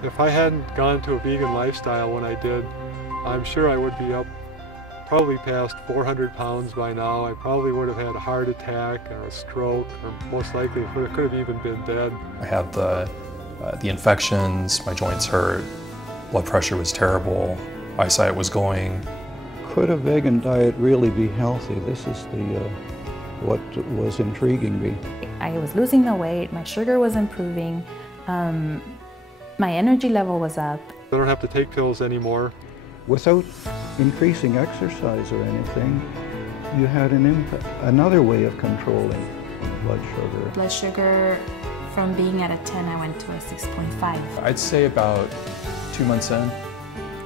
If I hadn't gone to a vegan lifestyle when I did, I'm sure I would be up probably past 400 pounds by now. I probably would have had a heart attack or a stroke, or most likely could have even been dead. I had the infections, my joints hurt, blood pressure was terrible, eyesight was going. Could a vegan diet really be healthy? This is what was intriguing me. I was losing the weight, my sugar was improving, my energy level was up. I don't have to take pills anymore. Without increasing exercise or anything, you had another way of controlling blood sugar. Blood sugar, from being at a 10, I went to a 6.5. I'd say about 2 months in,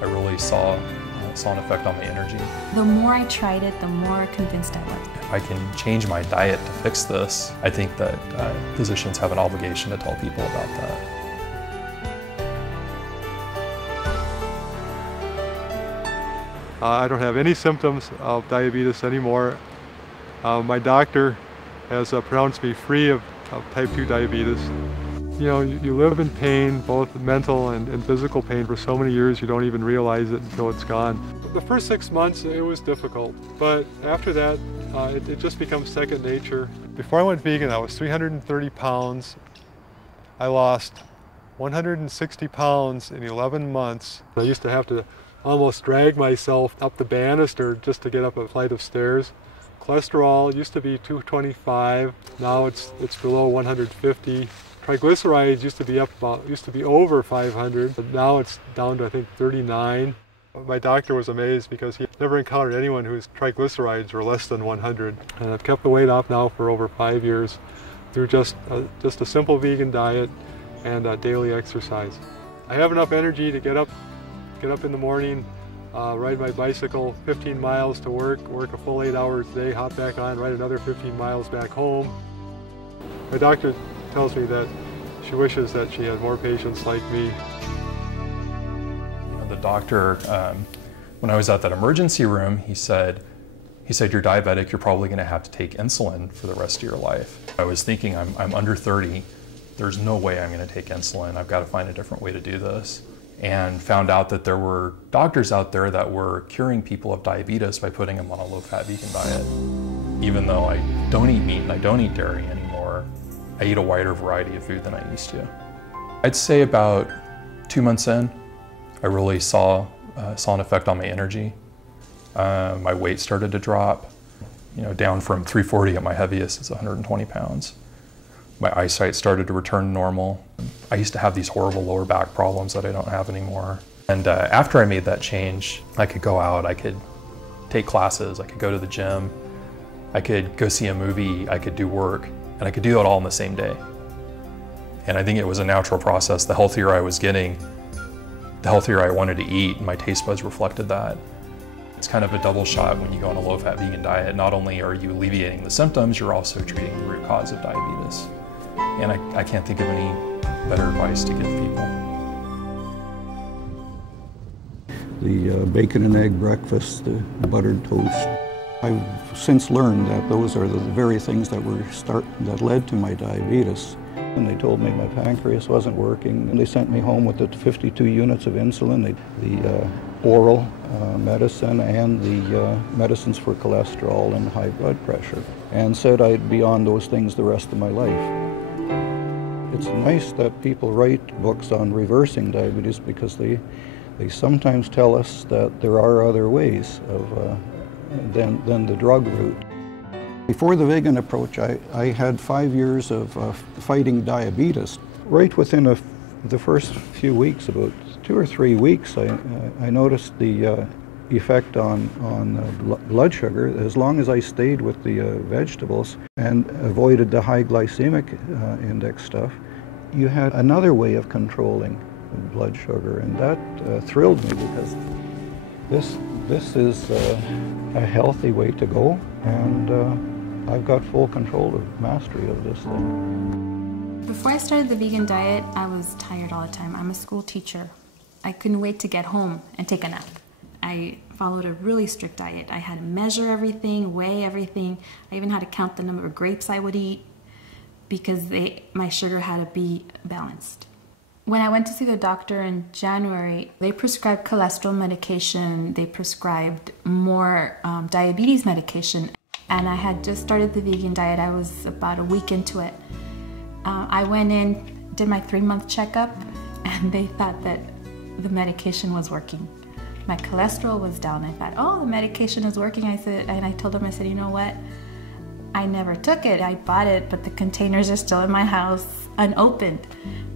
I really saw an effect on my energy. The more I tried it, the more convinced I was. If I can change my diet to fix this, I think that physicians have an obligation to tell people about that. I don't have any symptoms of diabetes anymore. My doctor has pronounced me free of type 2 diabetes. You know, you live in pain, both mental and physical pain, for so many years you don't even realize it until it's gone. The first 6 months it was difficult, but after that it just becomes second nature. Before I went vegan, I was 330 pounds. I lost 160 pounds in 11 months. I used to have to almost drag myself up the banister just to get up a flight of stairs. Cholesterol used to be 225, now it's below 150. Triglycerides used to be over 500, but now it's down to I think 39. My doctor was amazed because he never encountered anyone whose triglycerides were less than 100. And I've kept the weight off now for over 5 years through just a simple vegan diet and daily exercise. I have enough energy to get up in the morning, ride my bicycle 15 miles to work a full 8 hours a day, hop back on, ride another 15 miles back home. My doctor tells me that she wishes that she had more patients like me. You know, the doctor, when I was at that emergency room, he said, you're diabetic, you're probably gonna have to take insulin for the rest of your life. I was thinking, I'm under 30, there's no way I'm gonna take insulin, I've gotta find a different way to do this. And found out that there were doctors out there that were curing people of diabetes by putting them on a low-fat vegan diet. Even though I don't eat meat and I don't eat dairy anymore, I eat a wider variety of food than I used to. I'd say about 2 months in, I really saw an effect on my energy. My weight started to drop, down from 340 at my heaviest, it's 120 pounds. My eyesight started to return normal. I used to have these horrible lower back problems that I don't have anymore. And after I made that change, I could go out, I could take classes, I could go to the gym, I could go see a movie, I could do work, and I could do it all in the same day. And I think it was a natural process. The healthier I was getting, the healthier I wanted to eat, and my taste buds reflected that. It's kind of a double shot when you go on a low-fat vegan diet. Not only are you alleviating the symptoms, you're also treating the root cause of diabetes. And I can't think of any better advice to give people. The bacon and egg breakfast, the buttered toast. I've since learned that those are the very things that led to my diabetes. And they told me my pancreas wasn't working, and they sent me home with the 52 units of insulin, the oral medicine and the medicines for cholesterol and high blood pressure, and said I'd be on those things the rest of my life. It's nice that people write books on reversing diabetes because they sometimes tell us that there are other ways than the drug route. Before the vegan approach, I had 5 years of fighting diabetes. Right within the first few weeks, about 2 or 3 weeks, I noticed the effect on blood sugar. As long as I stayed with the vegetables and avoided the high glycemic index stuff, you had another way of controlling blood sugar, and that thrilled me because this is a healthy way to go, and I've got full control of mastery of this thing. Before I started the vegan diet, I was tired all the time. I'm a school teacher. I couldn't wait to get home and take a nap. I followed a really strict diet. I had to measure everything, weigh everything. I even had to count the number of grapes I would eat because my sugar had to be balanced. When I went to see the doctor in January, they prescribed cholesterol medication, they prescribed more diabetes medication, and I had just started the vegan diet. I was about a week into it. I went in, did my 3-month checkup, and they thought that the medication was working. My cholesterol was down. I thought, oh, the medication is working. I told them, I said, you know what? I never took it. I bought it, but the containers are still in my house unopened.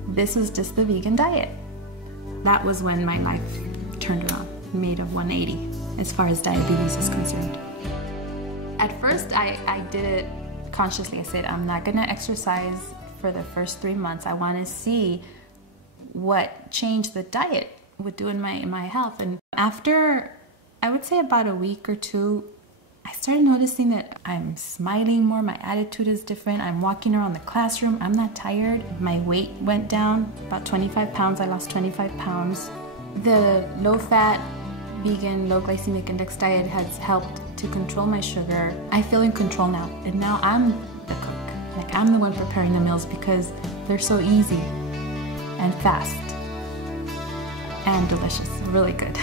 This was just the vegan diet. That was when my life turned around, made a 180 as far as diabetes is concerned. At first, I did it consciously. I said, I'm not gonna exercise for the first 3 months. I wanna see what change the diet would do in my health. And after, I would say about a week or two, I started noticing that I'm smiling more, my attitude is different, I'm walking around the classroom, I'm not tired. My weight went down about 25 pounds, I lost 25 pounds. The low-fat, vegan, low glycemic index diet has helped to control my sugar. I feel in control now, and now I'm the cook. Like, I'm the one preparing the meals because they're so easy and fast and delicious, really good.